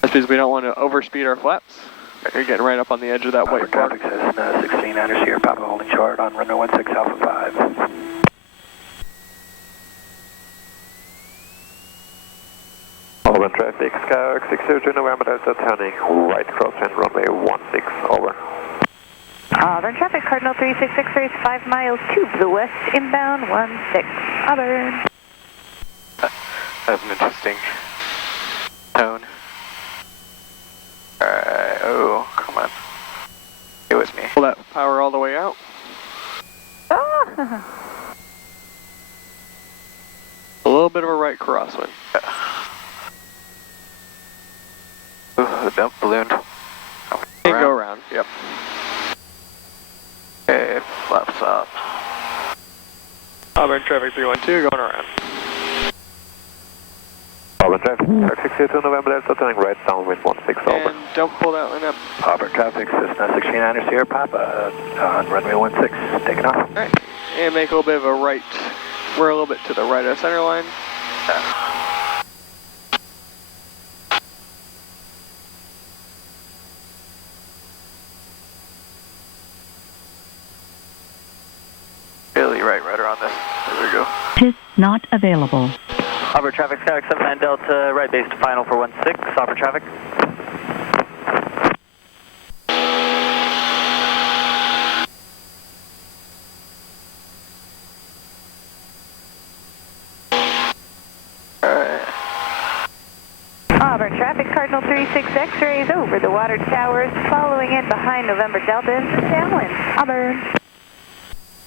That's because we don't want to overspeed our flaps. You're getting right up on the edge of that white bar. Traffic says 16 Anders here, Papa holding short on runway 16 Alpha 5. Auburn traffic, Skyx 602 November Delta, turning right crosswind runway 16, over. Auburn traffic, Cardinal 366, race 5 miles to the west, inbound 16, Auburn. That's an interesting tone. Alright, oh, come on. Stay with me. Pull that power all the way out. Oh. A little bit of a right crosswind. Ooh, the dump ballooned. And go around, yep. Okay, flaps up. Auburn traffic, 312, going around. Auburn traffic, 602 November Delta, turning right downwind 16, over. And don't pull that line up. Auburn traffic, Cessna 16 Anders here, Papa, on runway 16, taking off. Alright. And make a little bit of a right. We're a little bit to the right of center line. Really right rudder on this. There we go. PIS not available. Auburn traffic, Skyx 79 Delta, right base to final for 16, Auburn traffic. Auburn traffic, Cardinal 36 X-rays over the water towers, following in behind November Delta into downwind, Auburn.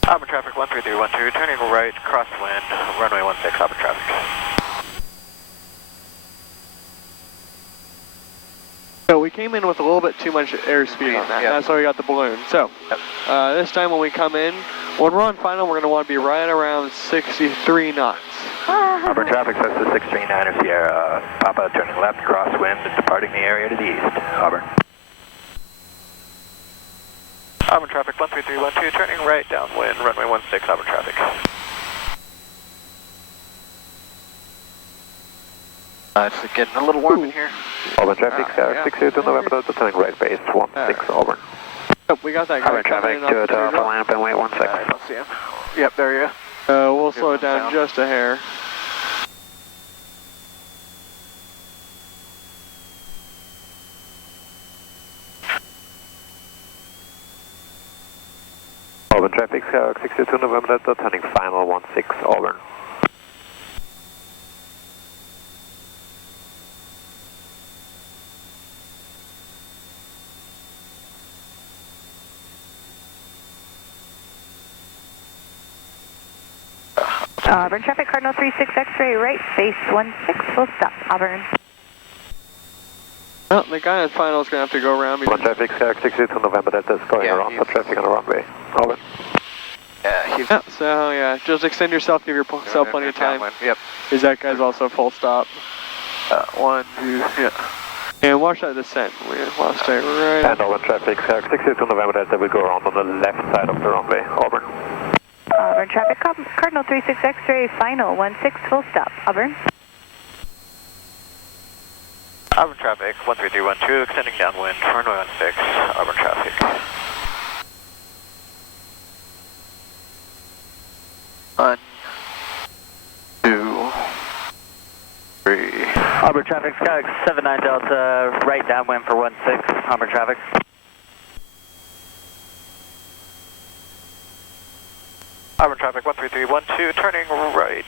Auburn traffic 13312, turning right, crosswind, runway 16, Auburn traffic. So we came in with a little bit too much airspeed on that. Yep. That's why we got the balloon. So this time when we come in, when we're on final, we're going to want to be right around 63 knots. Auburn traffic, Cessna 639er Sierra, Papa turning left, crosswind, departing the area to the east. Auburn. Auburn traffic 13312, turning right, downwind, runway 16, Auburn traffic. It's getting a little warm in here. Auburn traffic, 602 November Delta, turning right, base 16, Auburn. Yep, we got that guy. Auburn traffic, 202 Alpha, line up and wait 16. I don't see him. Yep, there you go. We'll slow it down just a hair. Auburn traffic, 602 November Delta, turning final 16, Auburn. Auburn traffic, Cardinal 36 X-ray, right, base 16, full stop, Auburn. Well, the guy on final is going to have to go around. Auburn traffic, 602 November Delta is going around for traffic on the runway. Auburn. So just extend yourself, give yourself plenty of time. Yep. Because that guy's also full stop. 1, 2, yeah. And watch that descent. We want to stay right. And Auburn traffic, 602 November Delta will go around on the left side of the runway. Auburn. Auburn traffic, Cardinal 36 X-ray, final 16, full stop, Auburn. Auburn traffic 13312, extending downwind, runway 16, Auburn traffic. One, 2, 3. Auburn traffic, Skyx 79 Delta, right downwind for 16, Auburn traffic. Auburn traffic 13312, turning right,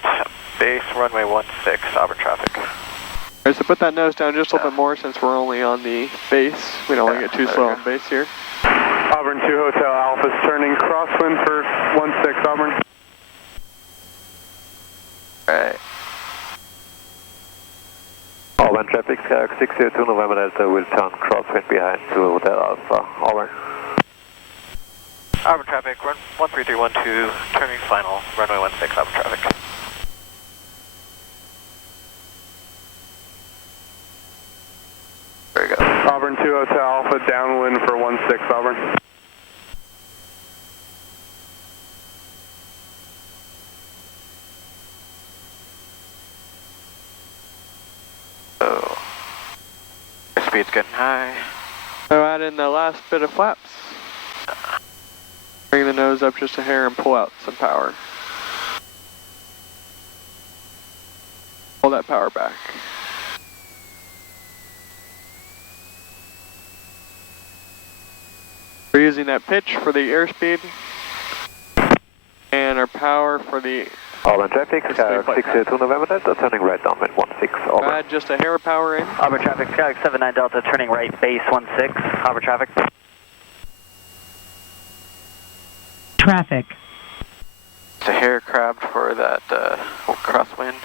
base runway 16, Auburn traffic. Alright, so put that nose down just a little bit more since we're only on the base. We don't want to get too slow on base here. Auburn 2 Hotel Alpha's turning crosswind for 16, Auburn. Alright. Auburn traffic, 602 November Delta will turn crosswind behind 2 Hotel Alpha. Auburn. Auburn traffic 13312, turning final, runway 16, Auburn traffic. There we go. Auburn 2 Hotel Alpha downwind for 16, Auburn. Oh. Speed's getting high. So add in the last bit of flaps. Bring the nose up just a hair and pull out some power. Pull that power back. We're using that pitch for the airspeed and our power for the Auburn traffic, 602 November Delta, turning right downwind 16, Auburn. add just a hair of power in. Auburn traffic, Skyx 79 Delta, turning right, base 16, Auburn traffic. Traffic. It's a hair crabbed for that crosswind.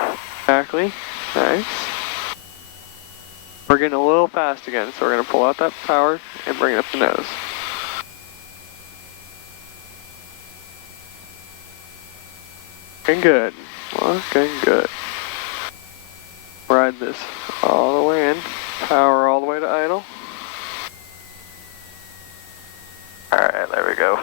Exactly. Nice. We're getting a little fast again, so we're going to pull out that power and bring it up the nose. Looking good. Looking good. Ride this all the way in. Power all the way to idle. Alright, there we go.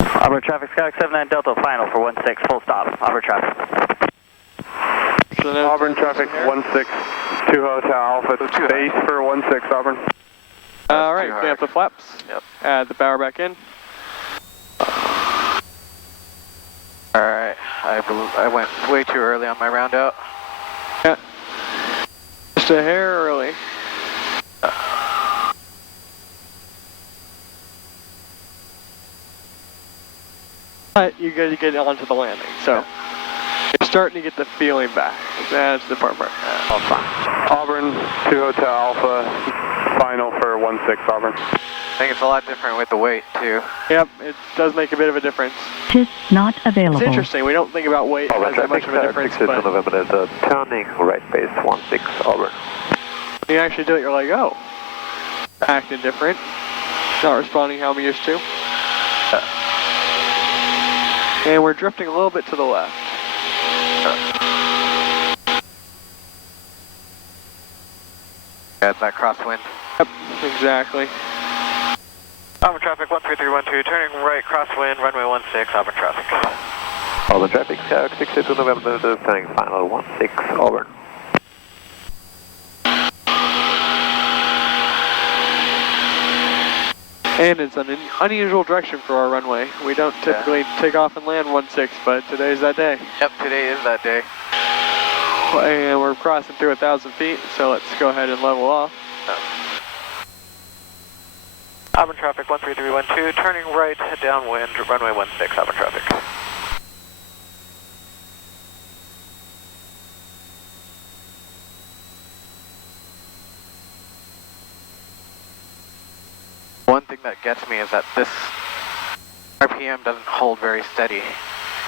Auburn traffic, Skyx 79 Delta, final for 16, full stop, Auburn traffic. So Auburn traffic 16, 2 Hotel Alpha, base for 16, Auburn. Alright, clean up the flaps. Yep. Add the power back in. Alright, I went way too early on my round out. Yeah. Just a hair early. But you got to get onto the landing, so you're starting to get the feeling back. That's the part. All fine. Auburn 2 Hotel Alpha, final for 16, Auburn. I think it's a lot different with the weight, too. Yep, it does make a bit of a difference. Pit not available. It's interesting. We don't think about weight as that much of a difference, but November Delta, turning right base 16, over. you actually do it, you're like, oh, acting different. Not responding how I'm used to. And we're drifting a little bit to the left. Yeah, it's that crosswind. Yep, exactly. Auburn traffic 13312, turning right, crosswind, runway 16, Auburn traffic. Auburn traffic, Skyhawk 62 November Delta, turning final 16, Auburn. And it's an unusual direction for our runway. We don't typically take off and land 16, but today's that day. Yep, today is that day. And we're crossing through 1,000 feet, so let's go ahead and level off. Auburn traffic 13312, turning right, downwind, runway 16, Auburn traffic. One thing that gets me is that this RPM doesn't hold very steady.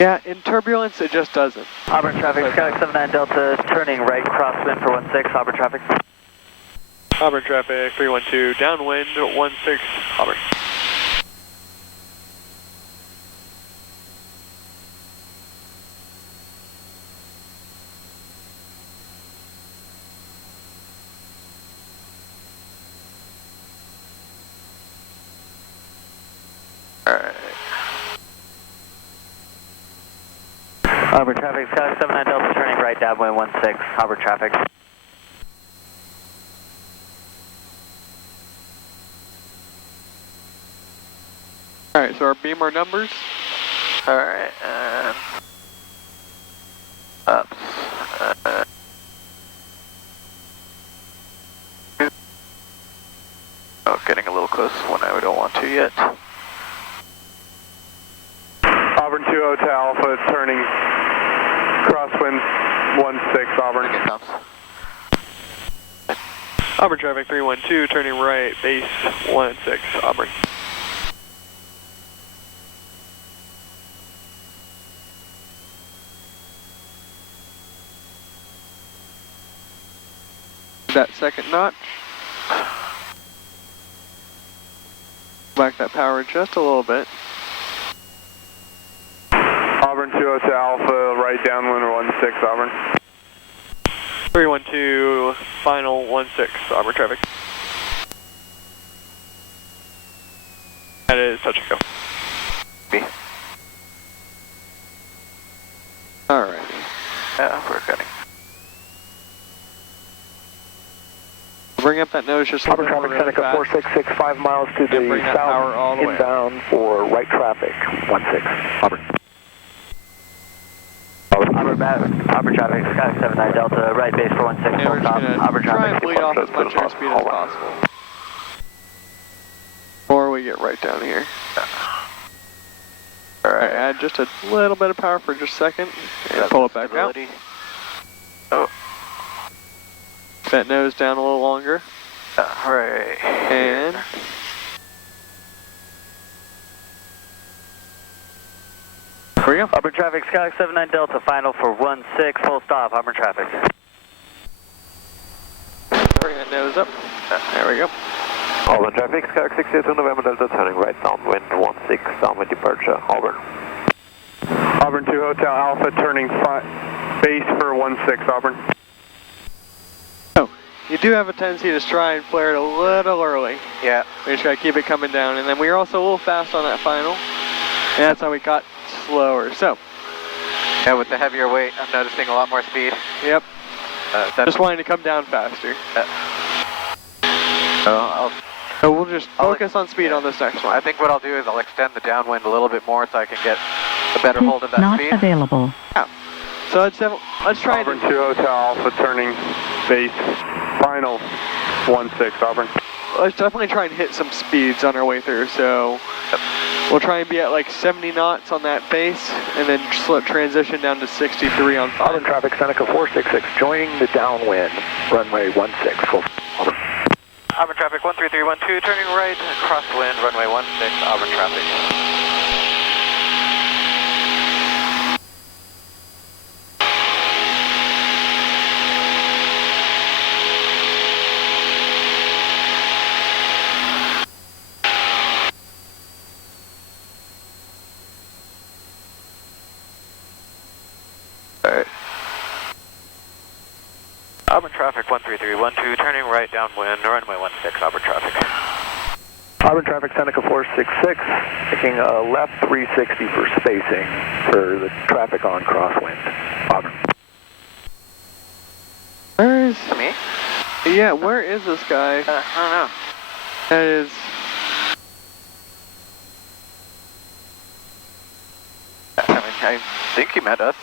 Yeah, in turbulence, it just doesn't. Auburn traffic, Skyhawk 79 Delta, turning right, crosswind for 16, Auburn traffic. Auburn traffic 312, downwind 16, Auburn. Auburn traffic, Skyhawk 79 Delta, turning right, downwind 16, Auburn traffic. Alright, so our beam our numbers. Alright, and ups. Oh, getting a little close when I don't want to yet. Auburn 2 Hotel Alpha, turning crosswind 16, Auburn. Auburn traffic 312, turning right, base 16, Auburn. That second notch. Back that power just a little bit. Auburn 2 Hotel Alpha, right downwind 16, Auburn. 312, final 16, Auburn traffic. That is touch and go. B. Alrighty. Yeah, we're cutting. Bring up that nose just a Auburn little bit traffic, really Seneca fast. 466, 5 miles to the bring that power all south, the way inbound for right traffic, 16, Auburn. Auburn traffic, Skyhawk 79 Delta, right base for 16, And we're full just stop, going Auburn to try and traffic. bleed off as much airspeed as possible. Before we get right down here. Alright, add just a little bit of power for just a second, and pull it back out. Oh. That nose down a little longer. Right. And here we go. Auburn traffic, Skyhawk 79 Delta, final for 16, full stop, Auburn traffic. Bring that nose up. There we go. Auburn traffic, Skyhawk 62 November Delta, turning right downwind 16, downwind departure, Auburn. Auburn 2 Hotel Alpha, turning base for 16, Auburn. Oh, you do have a tendency to try and flare it a little early. Yeah. We just gotta keep it coming down, and then we were also a little fast on that final, and that's how we got slower. So, Yeah, with the heavier weight, I'm noticing a lot more speed. yep, That's just wanting to come down faster. So we'll just focus on speed on this next one. I think what I'll do is I'll extend the downwind a little bit more so I can get a better hold of that Not speed. available. Yeah. So let's try Auburn 2 Hotel Alpha, turning base, final 16, Auburn. Let's definitely try and hit some speeds on our way through. So we'll try and be at like 70 knots on that base, and then transition down to 63 on Auburn traffic, Seneca 466, joining the downwind, runway 16, full. Auburn. Auburn traffic 13312, turning right, crosswind, runway 16, Auburn traffic. Alright. Auburn traffic 13312, turning right downwind, runway 16, Auburn traffic. Auburn traffic, Seneca 466, taking a left 360 for spacing for the traffic on crosswind. Auburn. Where is... Me? Yeah, where is this guy? I don't know. That is... I mean, I think he met us.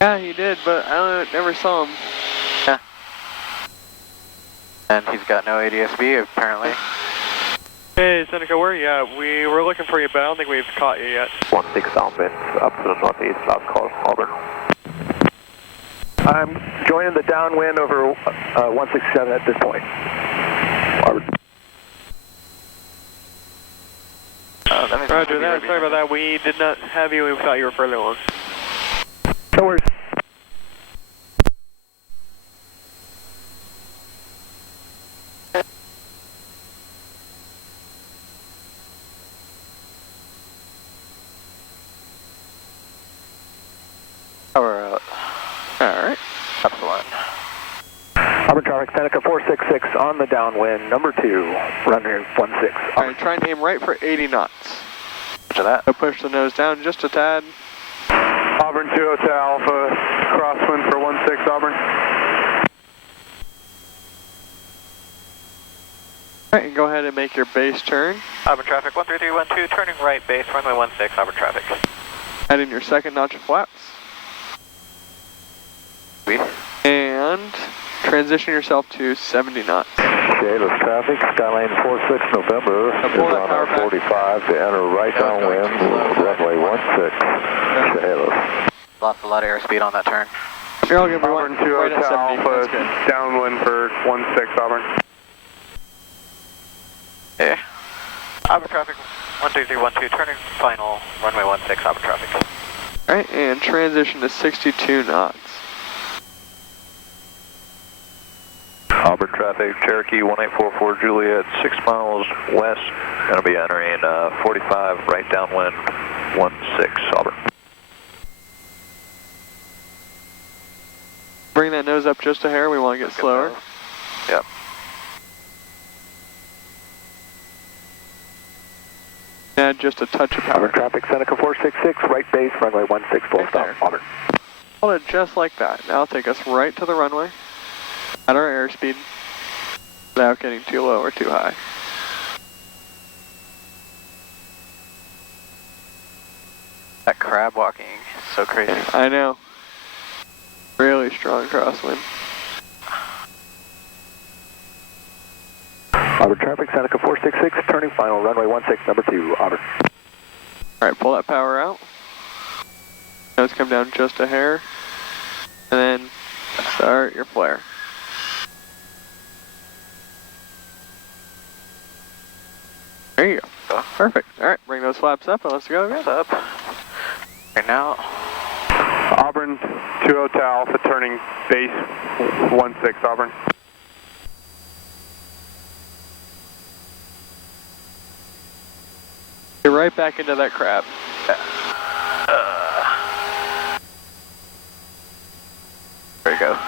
Yeah, he did, but I never saw him. Yeah. And he's got no ADSB, apparently. Hey, Seneca, where are you at? We were looking for you, but I don't think we've caught you yet. 16 downwind, up to the northeast, south call, Auburn. I'm joining the downwind over 167 at this point. Auburn. Roger that. Sorry about that. We did not have you. We thought you were further along. No worries. Power out. Alright. Epsilon. Auburn traffic, Seneca 466 on the downwind, number 2, runway 16. Alright, try and aim right for 80 knots. After that. So push the nose down just a tad. Auburn 2 Hotel Alpha, crosswind for 16, Auburn. Alright, and go ahead and make your base turn. Auburn traffic 13312, turning right, base, runway 16, Auburn traffic. Add in your second notch of flaps. And transition yourself to 70 knots. Okay, the traffic, Skyline 46 November is on our 45 to enter right downwind, runway 16. Chehalis. Lost a lot of airspeed on that turn. You're all good. Auburn 2 right at Hotel 70. Alpha, That's good. downwind for 16, Auburn. Yeah. Auburn traffic 13312, turning final, runway 16, Auburn traffic. Alright, and transition to 62 knots. Auburn traffic, Cherokee 1844 Juliet, 6 miles west, going to be entering 45 right downwind, 16, Auburn. Bring that nose up just a hair. We want to get slower. Yep. Add just a touch of power. Auburn traffic, Seneca 466, right base, runway 16, full stop, Auburn. Hold it just like that. Now take us right to the runway at our airspeed without getting too low or too high. That crab walking is so crazy. I know. Really strong crosswind. Auburn traffic, Seneca 466, turning final, runway 16, number 2, Auburn. Alright, pull that power out. Nose come down just a hair. And then start your flare. There you go. Perfect. Alright, bring those flaps up and let's go again. Up. Right now. Auburn 2 Hotel Alpha, turning base 16, Auburn. Get right back into that crab. There you go.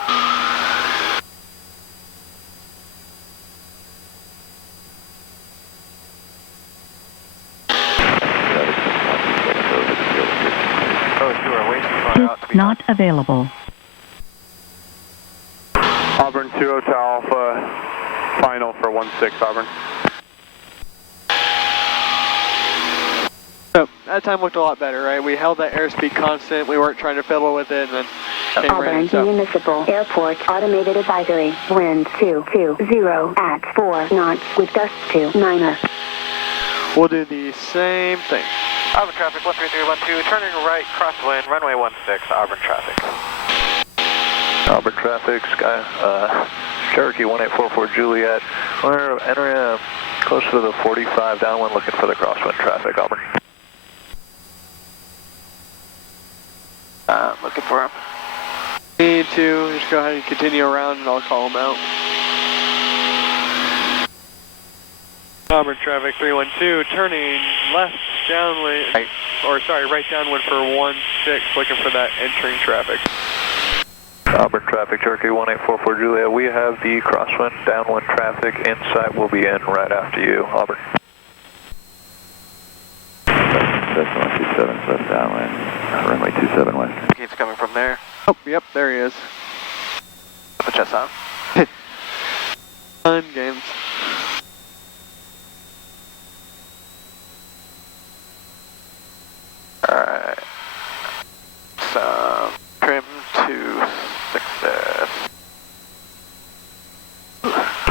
Pits not available. Auburn 2 Hotel Alpha, final for 16, Auburn. So, that time looked a lot better, right? We held that airspeed constant, we weren't trying to fiddle with it, and then came Auburn right so. Municipal Airport Automated Advisory, wind 220 at 4 knots with gusts to 9er. We'll do the same thing. Auburn traffic 13312, turning right, crosswind, runway 16, Auburn traffic. Auburn traffic, Cherokee 1844 Juliet, We're entering close to the 45 downwind, looking for the crosswind traffic, Auburn. Looking for him. Need to just go ahead and continue around and I'll call him out. Auburn traffic 312, turning left downwind, right downwind for 16, looking for that entering traffic. Auburn traffic, Cherokee 1844 Juliet, we have the crosswind downwind traffic in sight. We'll be in right after you, Auburn. Cessna 127 left downwind, runway 27 west. He's coming from there. Oh, yep, there he is. Put the chest on. Fun games. Alright. Some trim to success.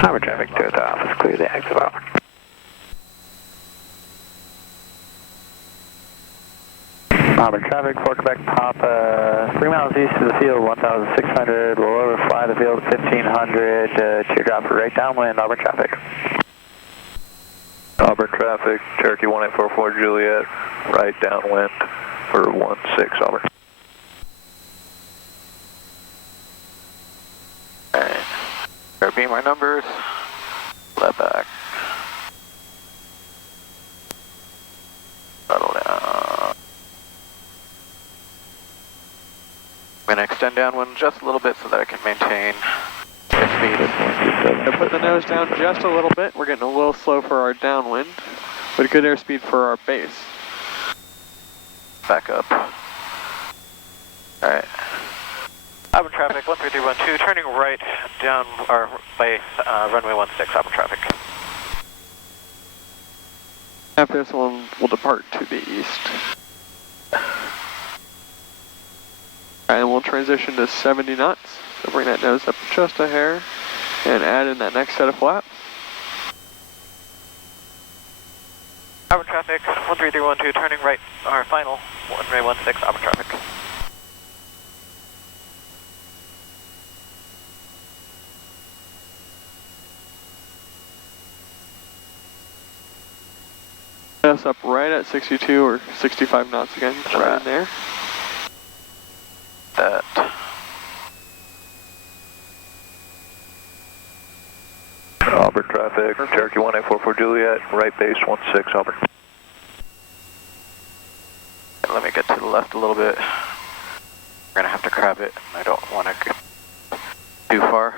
Auburn traffic to the office, clear the exit off. Auburn traffic, for Quebec Papa, 3 miles east of the field, 1,600, we'll overfly the field 1,500, teardrop right downwind, Auburn traffic. Auburn traffic, Cherokee 1844 Juliet, right downwind for 16, Auburn. Alright. Repeat my numbers. Left back. Settle down. I'm going to extend downwind just a little bit so that I can maintain airspeed. Put the nose down just a little bit. We're getting a little slow for our downwind, but good airspeed for our base. Back up. Alright. Auburn traffic 13312, turning right down our base, runway 16, Auburn traffic. After this one, we'll depart to the east. And we'll transition to 70 knots. So bring that nose up just a hair and add in that next set of flaps. Auburn traffic 13312, turning right, our final runway 16, Auburn traffic. Set us up right at 62 or 65 knots again, right in there. That. Auburn traffic, Cherokee 1844 Juliet, right base 16, Auburn. And let me get to the left a little bit. We're going to have to crab it. I don't want to go too far.